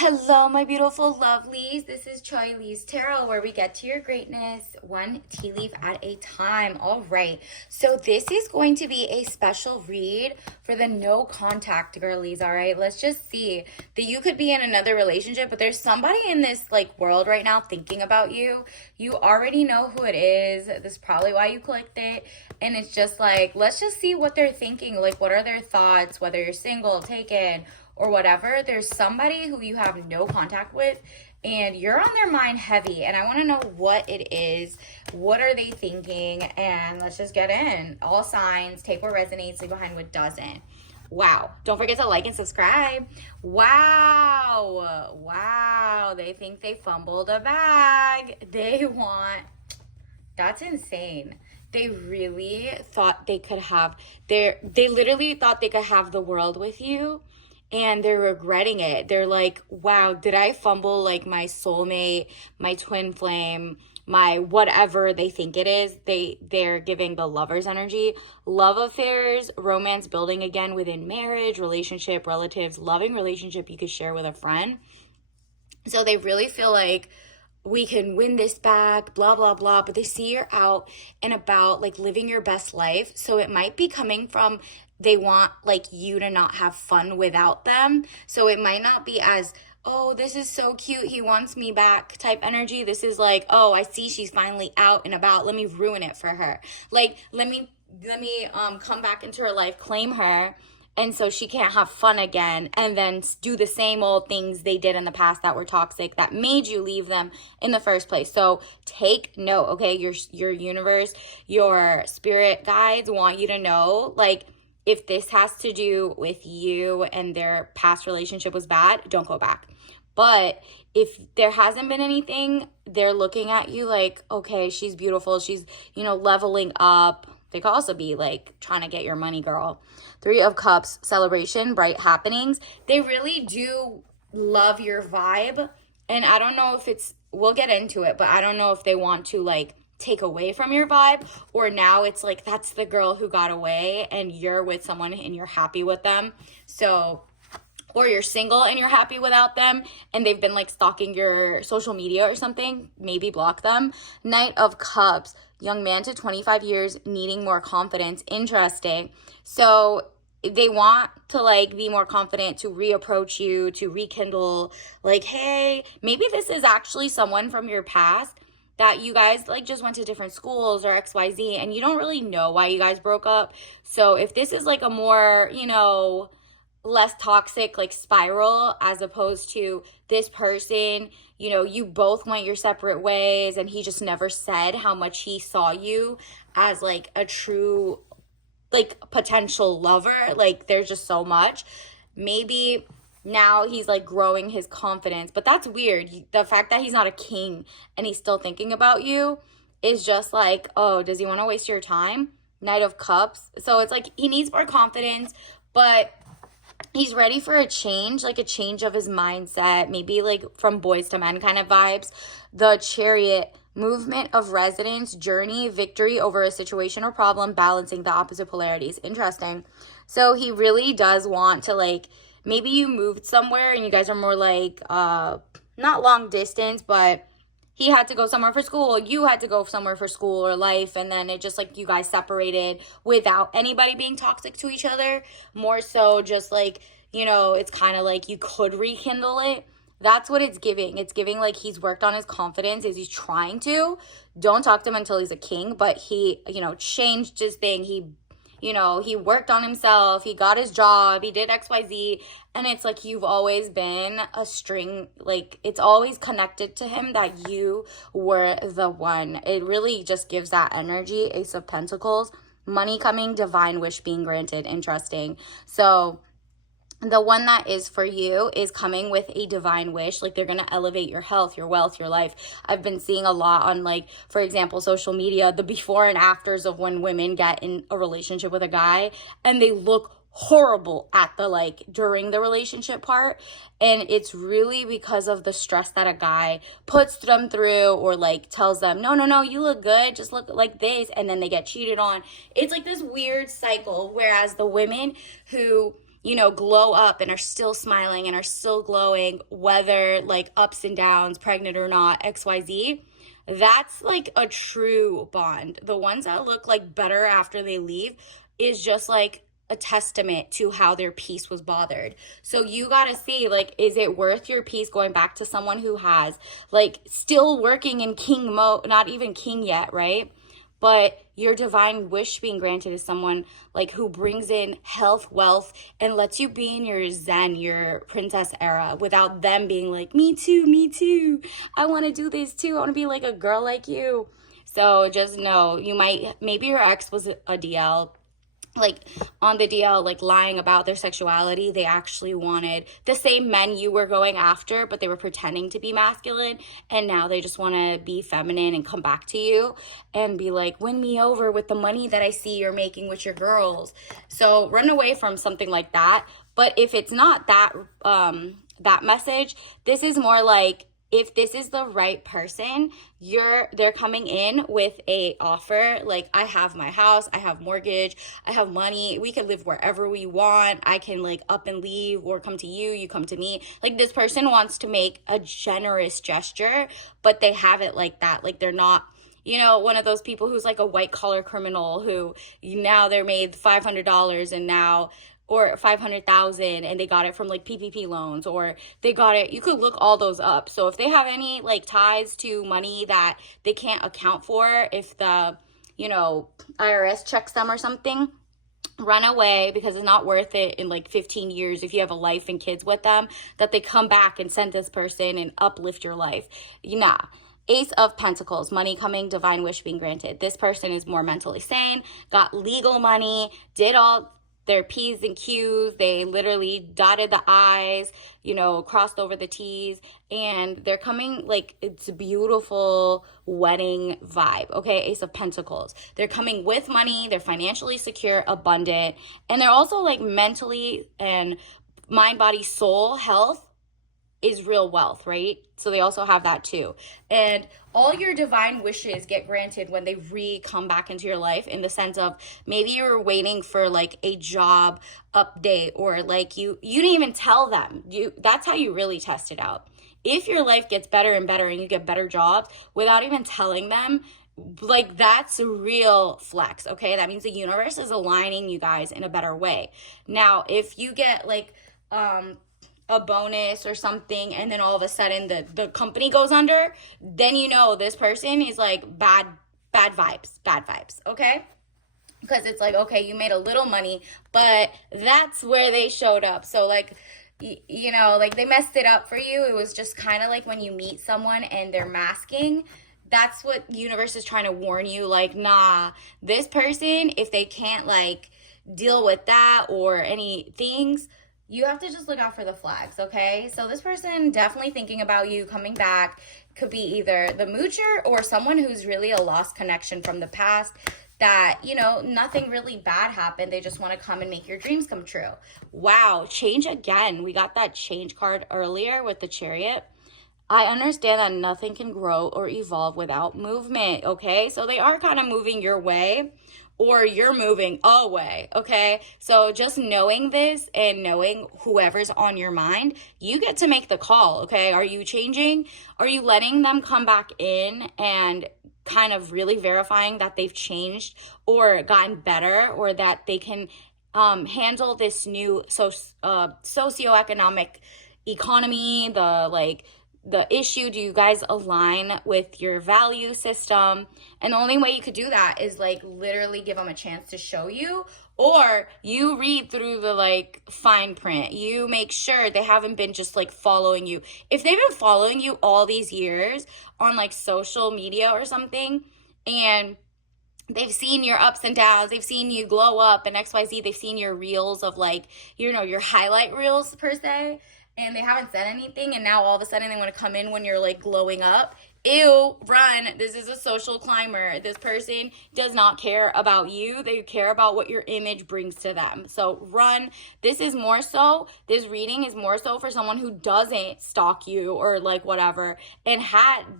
Hello, my beautiful lovelies. This is Choi Lee's Tarot, where we get to your greatness one tea leaf at a time. All right. So, this is going to be a special read for the no contact girlies. All right. Let's just see that you could be in another relationship, but there's somebody in this world right now thinking about you. You already know who it is. This is probably why you clicked it. And it's just let's just see what they're thinking. What are their thoughts, whether you're single, taken, or whatever. There's somebody who you have no contact with and you're on their mind heavy, and I want to know what it is. What are they thinking? And let's just get in. All signs, take what resonates, leave behind what doesn't. Wow. Don't forget to like and subscribe. Wow. They think they fumbled a bag. That's insane. They really thought they could have they literally thought they could have the world with you, and they're regretting it. They're like, wow, did I fumble my soulmate, my twin flame, my whatever they think it is? They're giving the lover's energy. Love affairs, romance building again within marriage, relationship, relatives, loving relationship you could share with a friend. So they really feel like we can win this back, blah, blah, blah. But they see you're out and about, living your best life. So it might be coming from they want you to not have fun without them. So it might not be as, oh, this is so cute, he wants me back type energy. This is oh, I see she's finally out and about. Let me ruin it for her. Let me come back into her life, claim her, and so she can't have fun again, and then do the same old things they did in the past that were toxic, that made you leave them in the first place. So take note, okay? Your universe, your spirit guides want you to know, if this has to do with you and their past relationship was bad, don't go back. But if there hasn't been anything, they're looking at you okay, she's beautiful, she's, leveling up. They could also be trying to get your money, girl. 3 of Cups, celebration, bright happenings. They really do love your vibe. And I don't know if we'll get into it, but I don't know if they want to take away from your vibe, or now it's that's the girl who got away and you're with someone and you're happy with them. So, or you're single and you're happy without them and they've been stalking your social media or something, maybe block them. Knight of Cups, young man to 25 years needing more confidence. Interesting. So they want to be more confident, to reapproach you, to rekindle, hey, maybe this is actually someone from your past that you guys just went to different schools or XYZ and you don't really know why you guys broke up. So if this is a more, less toxic spiral, as opposed to this person, you both went your separate ways and he just never said how much he saw you as a true potential lover. There's just so much. Maybe now he's growing his confidence, but that's weird. The fact that he's not a king and he's still thinking about you is just oh, does he want to waste your time? Knight of Cups. So it's he needs more confidence, but he's ready for a change, a change of his mindset, maybe from boys to men kind of vibes. The Chariot, movement of resonance, journey, victory over a situation or problem, balancing the opposite polarities. Interesting. So he really does want to maybe you moved somewhere and you guys are more not long distance, but he had to go somewhere for school, you had to go somewhere for school or life, and then it just you guys separated without anybody being toxic to each other. More so just it's kind of you could rekindle it. That's what it's giving. It's giving he's worked on his confidence. Is he's trying to. Don't talk to him until he's a king, but he, changed his thing. He worked on himself, he got his job, he did XYZ, and it's you've always been a string, it's always connected to him that you were the one. It really just gives that energy. Ace of Pentacles, money coming, divine wish being granted. Interesting. So the one that is for you is coming with a divine wish. They're going to elevate your health, your wealth, your life. I've been seeing a lot on for example, social media, the before and afters of when women get in a relationship with a guy and they look horrible at the during the relationship part, and it's really because of the stress that a guy puts them through, or tells them, no, you look good, just look like this, and then they get cheated on. It's this weird cycle, whereas the women who glow up and are still smiling and are still glowing, whether like ups and downs, pregnant or not, XYZ. That's like a true bond. The ones that look like better after they leave is just like a testament to how their peace was bothered. So you got to see, like, is it worth your peace going back to someone who has like still working in king mode, not even king yet, right? But your divine wish being granted is someone like who brings in health, wealth, and lets you be in your zen, your princess era, without them being like, me too, me too. I want to do this too. I want to be like a girl like you. So just know, maybe your ex was a DL, like on the DL, like lying about their sexuality. They actually wanted the same men you were going after, but they were pretending to be masculine, and now they just want to be feminine and come back to you and be like, win me over with the money that I see you're making with your girls. So run away from something like that. But if it's not that message, this is more like, if this is the right person, they're coming in with a offer like, I have my house, I have mortgage, I have money, we can live wherever we want, I can like up and leave or come to you, you come to me. Like, this person wants to make a generous gesture, but they have it like that. Like, they're not one of those people who's like a white collar criminal who now they're made $500 and now, or 500,000, and they got it from like PPP loans, or they got it, you could look all those up. So if they have any like ties to money that they can't account for, if the IRS checks them or something, run away, because it's not worth it in like 15 years if you have a life and kids with them, that they come back and send this person and uplift your life. Nah. Ace of Pentacles, money coming, divine wish being granted. This person is more mentally sane, got legal money, did all their P's and Q's. They literally dotted the I's, crossed over the T's, and they're coming like, it's a beautiful wedding vibe. Okay, Ace of Pentacles. They're coming with money. They're financially secure, abundant, and they're also like mentally and mind, body, soul health is real wealth, right? So they also have that too. And all your divine wishes get granted when they come back into your life, in the sense of maybe you were waiting for like a job update, or like you didn't even tell them. That's how you really test it out. If your life gets better and better and you get better jobs without even telling them, like, that's a real flex, okay? That means the universe is aligning you guys in a better way. Now, if you get like a bonus or something, and then all of a sudden the company goes under, then this person is like bad vibes, okay? Because it's like, okay, you made a little money, but that's where they showed up. So like, like they messed it up for you. It was just kind of like when you meet someone and they're masking. That's what the universe is trying to warn you. Like, nah, this person, if they can't like deal with that or any things, you have to just look out for the flags, okay? So this person definitely thinking about you coming back. Could be either the moocher or someone who's really a lost connection from the past, that, nothing really bad happened. They just want to come and make your dreams come true. Wow, change again. We got that change card earlier with the Chariot. I understand that nothing can grow or evolve without movement, okay? So they are kind of moving your way, or you're moving away, okay? So just knowing this and knowing whoever's on your mind, you get to make the call, okay? Are you changing? Are you letting them come back in and kind of really verifying that they've changed or gotten better, or that they can handle this new socioeconomic economy, the issue? Do you guys align with your value system? And the only way you could do that is like literally give them a chance to show you, or you read through the like fine print. You make sure they haven't been just like following you. If they've been following you all these years on like social media or something, and they've seen your ups and downs, they've seen you glow up and XYZ, they've seen your reels of like, your highlight reels per se, and they haven't said anything, and now all of a sudden they want to come in when you're like glowing up, ew, run. This is a social climber. This person does not care about you. They care about what your image brings to them. So run. This reading is more so for someone who doesn't stalk you or like whatever, and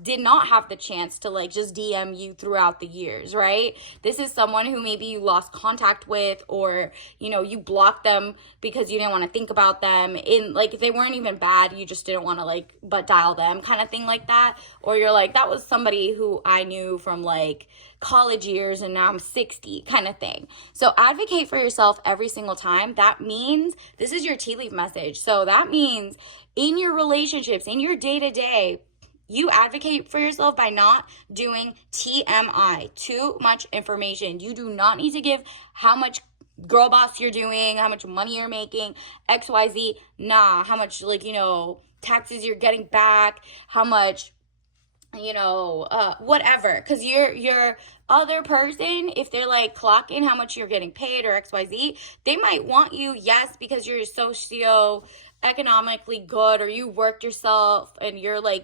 did not have the chance to like just DM you throughout the years, right? This is someone who maybe you lost contact with, or, you know, you blocked them because you didn't want to think about them. In like, if they weren't even bad, you just didn't want to like but dial them, kind of thing like that. Or you're like, that was somebody who I knew from like college years and now I'm 60, kind of thing. So advocate for yourself every single time. That means, this is your tea leaf message. So that means in your relationships, in your day-to-day, you advocate for yourself by not doing TMI, too much information. You do not need to give how much girl boss you're doing, how much money you're making, XYZ. Nah, how much, like, you know, taxes you're getting back, how much, you know, whatever. Because your other person, if they're like clocking how much you're getting paid or XYZ, they might want you, yes, because you're socio-economically good, or you worked yourself and you're a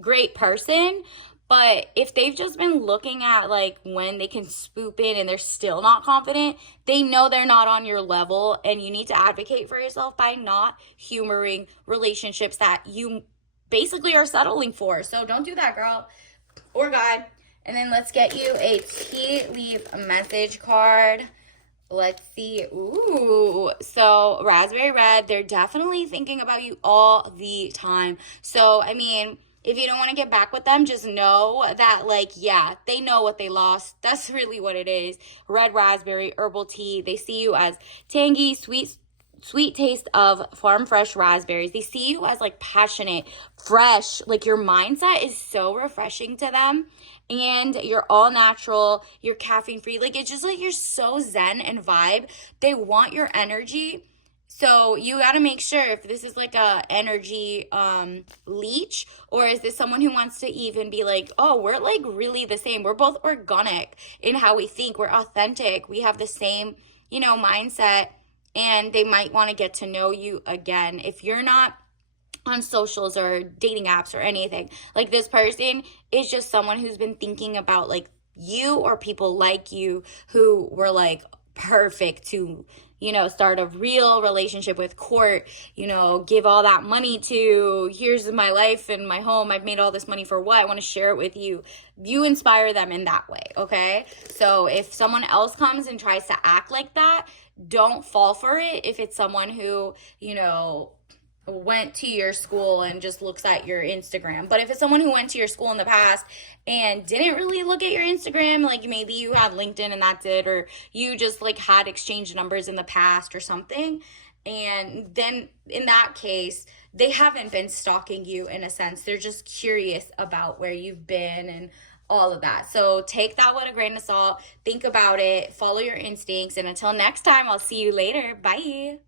great person. But if they've just been looking at like when they can swoop in and they're still not confident, they know they're not on your level, and you need to advocate for yourself by not humoring relationships that you basically are settling for. So don't do that, girl or guy. And then let's get you a tea leaf message card. Let's see. Ooh, so raspberry red, they're definitely thinking about you all the time. So, I mean, if you don't want to get back with them, just know that, like, yeah, they know what they lost. That's really what it is. Red raspberry, herbal tea. They see you as tangy, sweet taste of farm fresh raspberries. They see you as like passionate, fresh, like your mindset is so refreshing to them, and you're all natural, you're caffeine free. Like, it's just like you're so zen and vibe. They want your energy. So you got to make sure if this is like a energy leech, or is this someone who wants to even be like, oh, we're like really the same. We're both organic in how we think. We're authentic. We have the same, you know, mindset. And they might want to get to know you again. If you're not on socials or dating apps or anything, like, this person is just someone who's been thinking about like you or people like you who were like perfect to, you know, start a real relationship with, court, you know, give all that money to, here's my life and my home, I've made all this money for what? I want to share it with you. You inspire them in that way, okay? So if someone else comes and tries to act like that, don't fall for it. If it's someone who, you know, went to your school and just looks at your Instagram. But if it's someone who went to your school in the past and didn't really look at your Instagram, like maybe you had LinkedIn and that's it, or you just like had exchanged numbers in the past or something, and then in that case, they haven't been stalking you in a sense. They're just curious about where you've been and all of that. So take that with a grain of salt. Think about it. Follow your instincts. And until next time, I'll see you later. Bye.